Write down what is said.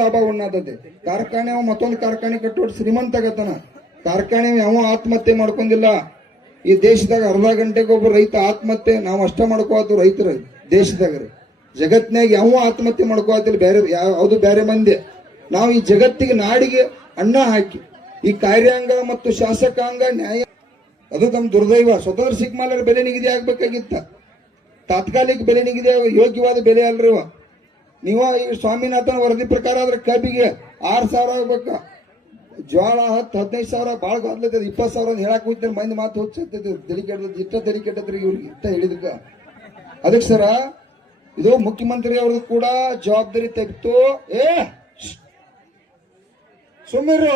ಲಾಭ ಉಣ್ಣಾದದೆ. ಕಾರ್ಖಾನೆ ಅವ ಮತ್ತೊಂದು ಕಾರ್ಖಾನೆ ಕಟ್ಟೋಡು ಶ್ರೀಮಂತ ಆಗತ್ತಾನ. ಕಾರ್ಖಾನೆ ಯಾವ ಆತ್ಮಹತ್ಯೆ ಮಾಡ್ಕೊಂಡಿಲ್ಲ. ಈ ದೇಶದಾಗ ಅರ್ಧ ಗಂಟೆಗೆ ಒಬ್ಬ ರೈತ ಆತ್ಮಹತ್ಯೆ ನಾವು ಅಷ್ಟ ಮಾಡ್ಕೋತ ರೈತರ ದೇಶದಾಗ ರೀ. ಜಗತ್ನಾಗ ಯಾವ ಆತ್ಮಹತ್ಯೆ ಮಾಡ್ಕೋತಿಲ್ಲ, ಬೇರೆ ಯಾವುದು ಬೇರೆ ಮಂದಿ. ನಾವು ಈ ಜಗತ್ತಿಗೆ ನಾಡಿಗೆ ಅನ್ನ ಹಾಕಿ ಈ ಕಾರ್ಯಾಂಗ ಮತ್ತು ಶಾಸಕಾಂಗ ನ್ಯಾಯ ಅದು ತಮ್ಮ ದುರ್ದೈವ. ಸ್ವತಂತ್ರ ಸಿಕ್ಮಾಲರ ಬೆಲೆ ನಿಗದಿ ಆಗ್ಬೇಕಾಗಿತ್ತ. ತಾತ್ಕಾಲಿಕ ಬೆಲೆ ನಿಗದಿ ಯೋಗ್ಯವಾದ ಬೆಲೆ ಅಲ್ರಿವ. ನೀವ ಈಗ ಸ್ವಾಮಿನಾಥನ್ ವರದಿ ಪ್ರಕಾರ ಆದ್ರೆ ಕಬ್ಬಿಗೆ 6,000 ಆಗ್ಬೇಕ, ಜೋಳ 10-15,000 ಬಾಳ ಗಾದ್ಲೈತದ. 20,000 ಅಂತ ಹೇಳಕ್ ಹೋಗ್ತಾರೆ. ಮಂದಿ ಮಾತು ಹೋಗ್ತೈತಿ. ತಲೆ ಕೆಟ್ಟದ್ ಇಷ್ಟ ತಲೆ ಕೆಟ್ಟದ್ರಿ ಇವ್ರಿಗೆ ಇಷ್ಟ ಹೇಳಿದಕ್ಕ. ಅದಕ್ಕೆ ಸರ ಇದು ಮುಖ್ಯಮಂತ್ರಿ ಅವ್ರದ್ದು ಕೂಡ ಜವಾಬ್ದಾರಿ ತೆಗೆದು ಸುಮ್ಮಿರು.